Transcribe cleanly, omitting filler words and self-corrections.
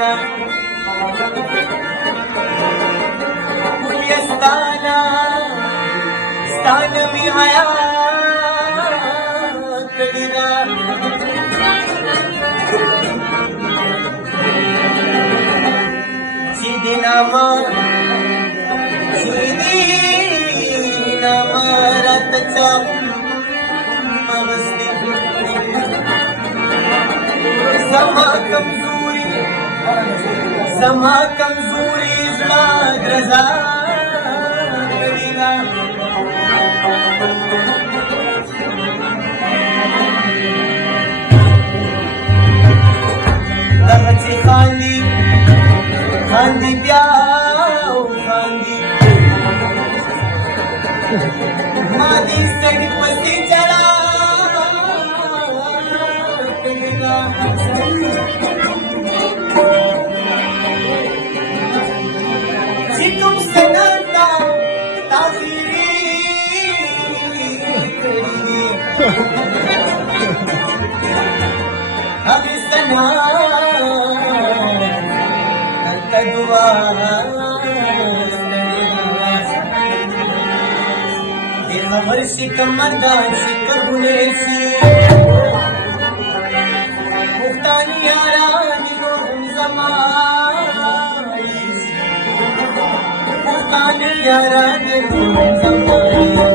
کړینا ستانا می حیا کړینا چې دې نامه راته چا مغستی زما کمزوري زړه درزا کړینا دغه چې خاندي بیا خاندي ما دې سړي پسې چلا کړینا چې کوم سنتا تاخیری کړی هغه سنا دعا دې خبر شي کمدان شي قبولې شي مختاني یاران روح زما مختاني یاران روح زما